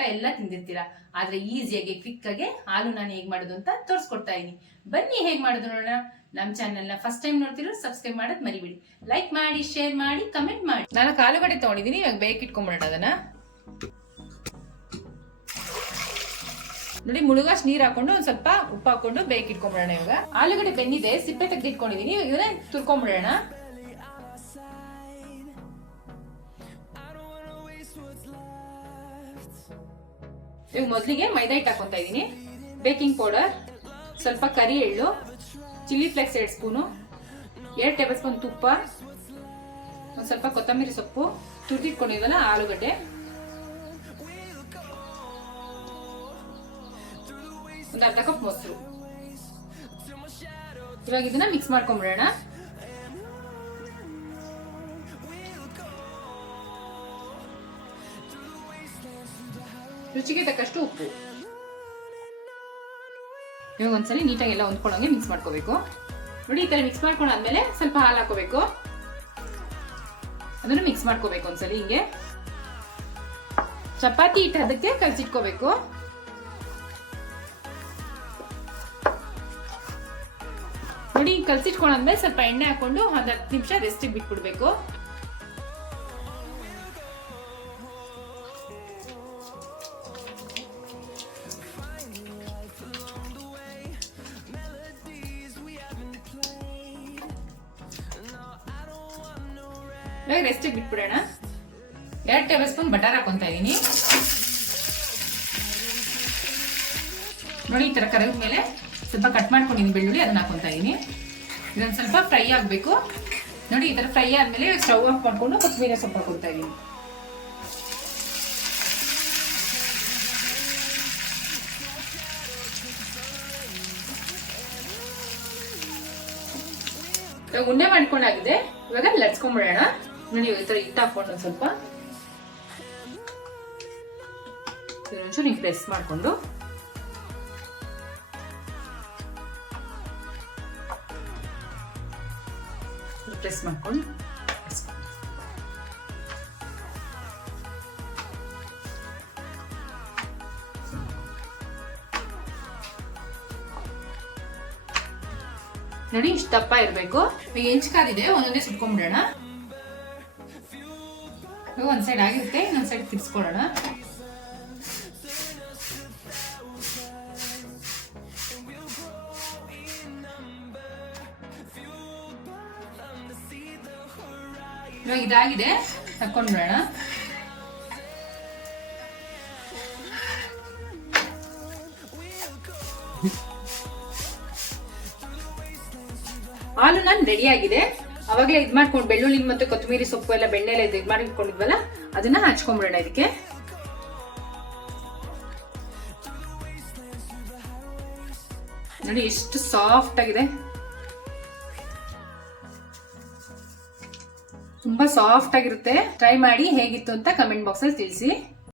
ಪರೋಟ ಎಲ್ಲ ತಿಂದಿರ್ತೀರಾ. ಆದ್ರೆ ಈಸಿಯಾಗಿ ಕ್ವಿಕ್ ಆಗಿ ಆಲೂ ನಾನು ಹೇಗ್ ಮಾಡೋದು ಅಂತ ತೋರಿಸ್ಕೊಡ್ತಾ ಇದೀನಿ. ಬನ್ನಿ ಹೇಗ್ ಮಾಡೋದು ನೋಡೋಣ. ನಮ್ಮ ಚಾನೆಲ್ನ ಫಸ್ಟ್ ಟೈಮ್ ನೋಡ್ತಿರೋ ಸಬ್ಸ್ಕ್ರೈಬ್ ಮಾಡೋದು ಮರಿಬೇಡಿ. ಲೈಕ್ ಮಾಡಿ, ಶೇರ್ ಮಾಡಿ, ಕಮೆಂಟ್ ಮಾಡಿ. ನಾನು ಆಲೂಗಡ್ಡೆ ತಗೊಂಡಿದ್ದೀನಿ. ಇವಾಗ ಬೇಕಿಟ್ಕೊಂಡ್ಬಿಡೋಣ ಅದನ್ನ. ನೋಡಿ, ಮುಳುಗಾಸ್ ನೀರ್ ಹಾಕೊಂಡು ಒಂದ್ ಸ್ವಲ್ಪ ಉಪ್ಪು ಹಾಕೊಂಡು ಬೇಕಿಟ್ಕೊಂಡ್ಬಿಡೋಣ. ಇವಾಗ ಆಲೂಗಡ್ಡೆ ಬೆಂದಿದೆ, ಸಿಪ್ಪೆ ತೆಗೆದಿಟ್ಕೊಂಡಿದೀನಿ. ಇವನ್ನ ತುರ್ಕೊಂಡ್ಬಿಡೋಣ. ಇವಾಗ ಮೊದಲಿಗೆ ಮೈದಾ ಹಿಟ್ಟು ಹಾಕೊಂತ ಇದೀನಿ. ಬೇಕಿಂಗ್ ಪೌಡರ್, ಸ್ವಲ್ಪ ಕರಿ ಎಳ್ಳು, chilli flakes 2 spoon, 2 table spoon ತುಪ್ಪ, ಒಂದ್ ಸ್ವಲ್ಪ ಕೊತ್ತಂಬರಿ ಸೊಪ್ಪು, ತುರಿದಿಟ್ಕೊಂಡಿದ್ವಲ್ಲ ಆಲೂಗಡ್ಡೆ, ಒಂದು ಅರ್ಧ ಕಪ್ ಮೊಸರು. ಇವಾಗ ಇದನ್ನ ಮಿಕ್ಸ್ ಮಾಡ್ಕೊಂಡ್ಬಿಡೋಣ. ರುಚಿಗೆ ತಕ್ಕಷ್ಟು ಉಪ್ಪು. ಇವಾಗ ಒಂದ್ಸಲಿ ನೀಟಾಗಿ ಎಲ್ಲ ಹೊಂದ್ಕೊಳ್ಳೋಂಗೆ ಮಿಕ್ಸ್ ಮಾಡ್ಕೋಬೇಕು. ನೋಡಿ, ಈ ತರ ಮಿಕ್ಸ್ ಮಾಡ್ಕೊಂಡಾದ್ಮೇಲೆ ಸ್ವಲ್ಪ ಹಾಲು ಹಾಕೋಬೇಕು. ಅದನ್ನು ಮಿಕ್ಸ್ ಮಾಡ್ಕೋಬೇಕು ಒಂದ್ಸಲಿ. ಹಿಂಗೆ ಚಪಾತಿ ಹಿಟ್ಟು ಅದಕ್ಕೆ ಕಲ್ಸಿಟ್ಕೋಬೇಕು. ನೋಡಿ, ಕಲ್ಸಿಟ್ಕೊಂಡಾದ್ಮೇಲೆ ಸ್ವಲ್ಪ ಎಣ್ಣೆ ಹಾಕೊಂಡು 10 ನಿಮಿಷ ರೆಸ್ಟಿಗೆ ಬಿಟ್ಬಿಡ್ಬೇಕು. ಇವಾಗ ರೆಸ್ಟಿಗೆ ಬಿಟ್ಬಿಡೋಣ. 2 ಟೇಬಲ್ ಸ್ಪೂನ್ ಬಟರ್ ಹಾಕೊಂತ ಇದೀನಿ. ನೋಡಿ, ಈ ತರ ಕರಗಿದ ಮೇಲೆ ಸ್ವಲ್ಪ ಕಟ್ ಮಾಡ್ಕೊಂಡಿದ್ದೀನಿ ಬೆಳ್ಳುಳ್ಳಿ, ಅದನ್ನ ಹಾಕೊಂತ ಇದೀನಿ. ಇದೊಂದು ಸ್ವಲ್ಪ ಫ್ರೈ ಆಗಬೇಕು. ನೋಡಿ, ಈ ತರ ಫ್ರೈ ಆದ್ಮೇಲೆ ಸ್ಟವ್ ಆಫ್ ಮಾಡ್ಕೊಂಡು ಕೊತ್ತಂಬರಿ ಸೊಪ್ಪು ಹಾಕೊಂತ ಇದೀನಿ. ಇವಾಗ ಉಂಡೆ ಮಾಡ್ಕೊಂಡಾಗಿದೆ. ಇವಾಗ ಲಟ್ಸ್ಕೊಂಡ್ಬಿಡೋಣ. ನೋಡಿ, ಈ ತರ ಹಿಟ್ಟು ಹಾಕೊಂಡು ಸ್ವಲ್ಪ ಒಂಚೂರು ನೀವು ಪ್ರೆಸ್ ಮಾಡ್ಕೊಂಡು ಪ್ರೆಸ್ ಮಾಡ್ಕೊಂಡು ನೋಡಿ, ಇಷ್ಟು ದಪ್ಪ ಇರಬೇಕು. ಈಗ ಹೆಂಚ್ಕಾದಿದೆ, ಒಂದೊಂದೇ ಸುಟ್ಕೊಂಡ್ಬಿಡೋಣ. ಒಂದ್ ಸೈಡ್ ಆಗಿರುತ್ತೆ, ಇನ್ನೊಂದ್ ಸೈಡ್ ತಿರ್ಸ್ಕೊಳ್ಳೋಣ. ಇವಾಗ ಇದಾಗಿದೆ, ತಕ್ಕೊಂಡ್ಬಿಡೋಣ. ಹಾಲು ನಾನು ರೆಡಿ ಆಗಿದೆ. ಅವಾಗಲೇ ಇದ್ ಮಾಡ್ಕೊಂಡು ಬೆಳ್ಳುಳ್ಳಿ ಮತ್ತೆ ಕೊತ್ತಂಬರಿ ಸೊಪ್ಪು ಎಲ್ಲ ಬೆಣ್ಣೆಲ್ಲ ಇದ್ ಮಾಡಿಟ್ಕೊಂಡಿದ್ವಲ್ಲ, ಅದನ್ನ ಹಚ್ಕೊಂಡ್ಬಿಡೋಣ ಇದಕ್ಕೆ. ನೋಡಿ, ಎಷ್ಟು ಸಾಫ್ಟ್ ಆಗಿದೆ. ತುಂಬಾ ಸಾಫ್ಟ್ ಆಗಿರುತ್ತೆ. ಟ್ರೈ ಮಾಡಿ ಹೇಗಿತ್ತು ಅಂತ ಕಮೆಂಟ್ ಬಾಕ್ಸ್ ಅಲ್ಲಿ ತಿಳಿಸಿ.